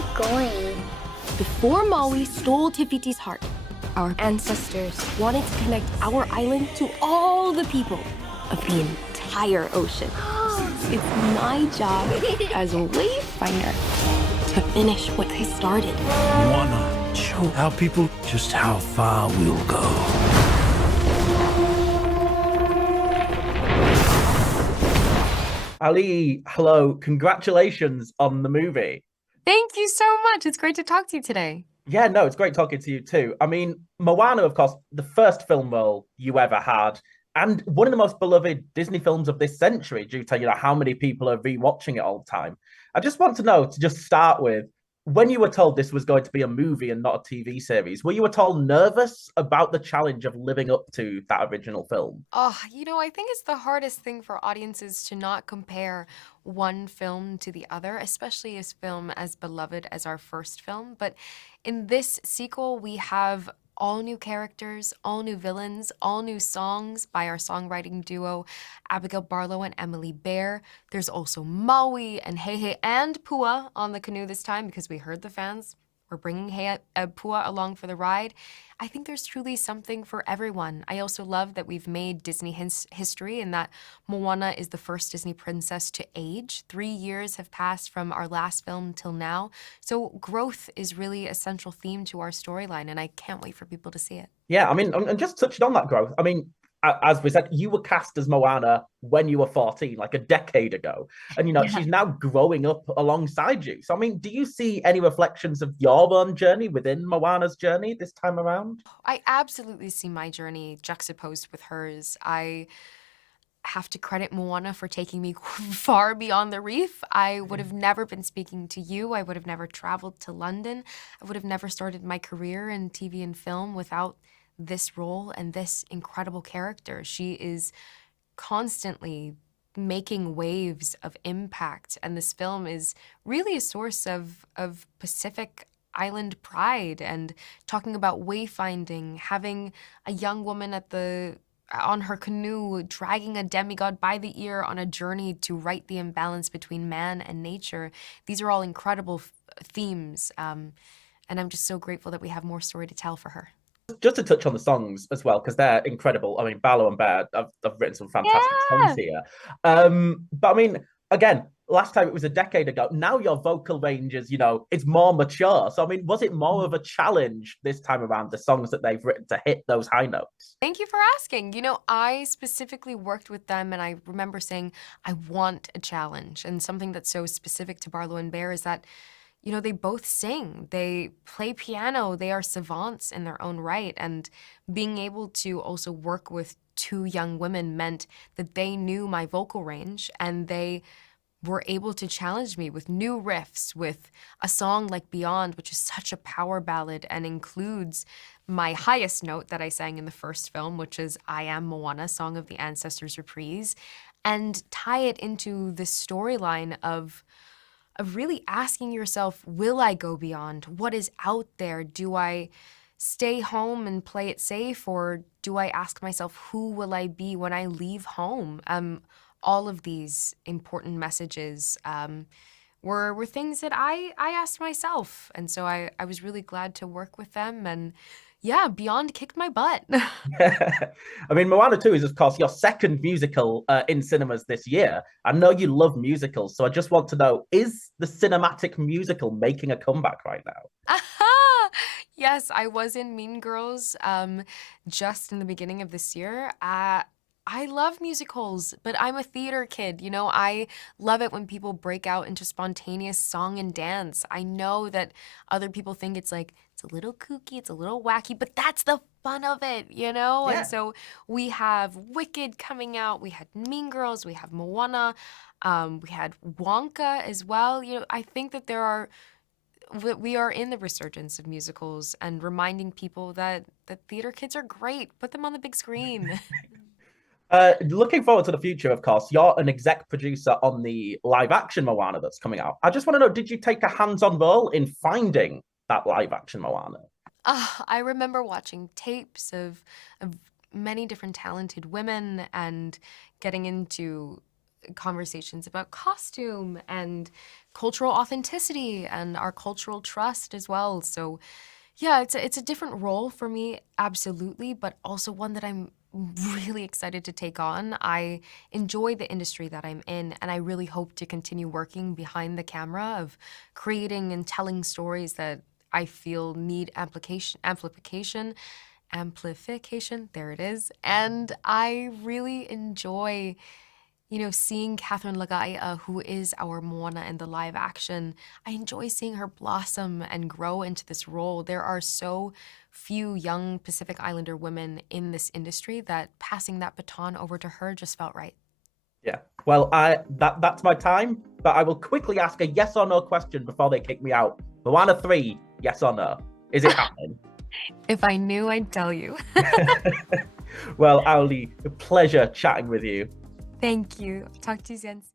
they going? Before Maui stole Te Fiti's heart, our ancestors wanted to connect our island to all the people of the entire ocean. It's my job as a wayfinder to finish what they started. Moana, show our people just how far we'll go. Ali, hello. Congratulations on the movie. Thank you so much. It's great to talk to you today. Yeah, no, it's great talking to you too. I mean, Moana, of course, the first film role you ever had, and one of the most beloved Disney films of this century, due to how many people are rewatching it all the time. I just want to know, to just start with, when you were told this was going to be a movie and not a TV series, were you at all nervous about the challenge of living up to that original film? Oh, I think it's the hardest thing for audiences to not compare one film to the other, especially a film as beloved as our first film. But in this sequel, we have all new characters, all new villains, all new songs by our songwriting duo, Abigail Barlow and Emily Bear. There's also Maui and Heihei and Pua on the canoe this time because we heard the fans. We're bringing Pua along for the ride. I think there's truly something for everyone. I also love that we've made Disney history and that Moana is the first Disney princess to age. 3 years have passed from our last film till now. So growth is really a central theme to our storyline, and I can't wait for people to see it. Yeah, I mean, and just touching on that growth, I mean, as we said, you were cast as Moana when you were 14, like a decade ago. And, she's now growing up alongside you. So, I mean, do you see any reflections of your own journey within Moana's journey this time around? I absolutely see my journey juxtaposed with hers. I have to credit Moana for taking me far beyond the reef. I would have never been speaking to you. I would have never traveled to London. I would have never started my career in TV and film without this role and this incredible character. She is constantly making waves of impact, and this film is really a source of Pacific Island pride and talking about wayfinding, having a young woman on her canoe, dragging a demigod by the ear on a journey to right the imbalance between man and nature. These are all incredible themes, and I'm just so grateful that we have more story to tell for her. Just to touch on the songs as well, because they're incredible. I mean, Barlow and Bear, I've written some fantastic songs here. But I mean, again, last time it was a decade ago. Now your vocal range is, it's more mature. So, I mean, was it more of a challenge this time around, the songs that they've written to hit those high notes? Thank you for asking. I specifically worked with them, and I remember saying, I want a challenge. And something that's so specific to Barlow and Bear is that they both sing, they play piano, they are savants in their own right. And being able to also work with two young women meant that they knew my vocal range and they were able to challenge me with new riffs, with a song like Beyond, which is such a power ballad and includes my highest note that I sang in the first film, which is I Am Moana, Song of the Ancestors Reprise, and tie it into this storyline of really asking yourself, will I go beyond? What is out there? Do I stay home and play it safe, or do I ask myself, who will I be when I leave home? All of these important messages were things that I asked myself. And so I was really glad to work with them. And yeah, Beyond kicked my butt. I mean, Moana 2 is, of course, your second musical in cinemas this year. I know you love musicals, so I just want to know, is the cinematic musical making a comeback right now? Yes, I was in Mean Girls just in the beginning of this year. I love musicals, but I'm a theater kid. I love it when people break out into spontaneous song and dance. I know that other people think it's a little kooky, it's a little wacky, but that's the fun of it, Yeah. And so we have Wicked coming out, we had Mean Girls, we have Moana, we had Wonka as well. I think that we are in the resurgence of musicals and reminding people that theater kids are great. Put them on the big screen. Looking forward to the future, of course. You're an exec producer on the live action Moana that's coming out. I just want to know, did you take a hands-on role in finding that live action Moana? I remember watching tapes of many different talented women and getting into conversations about costume and cultural authenticity and our cultural trust as well. So yeah, it's a different role for me, absolutely, but also one that I'm really excited to take on. I enjoy the industry that I'm in, and I really hope to continue working behind the camera of creating and telling stories that I feel need amplification, there it is. And I really enjoy, seeing Catherine Lagaya, who is our Moana in the live action. I enjoy seeing her blossom and grow into this role. There are so few young Pacific Islander women in this industry that passing that baton over to her just felt right. Yeah. Well, that's my time, but I will quickly ask a yes or no question before they kick me out. Moana 3, yes or no? Is it happening? If I knew, I'd tell you. Well, Auli'i, a pleasure chatting with you. Thank you. Talk to you soon.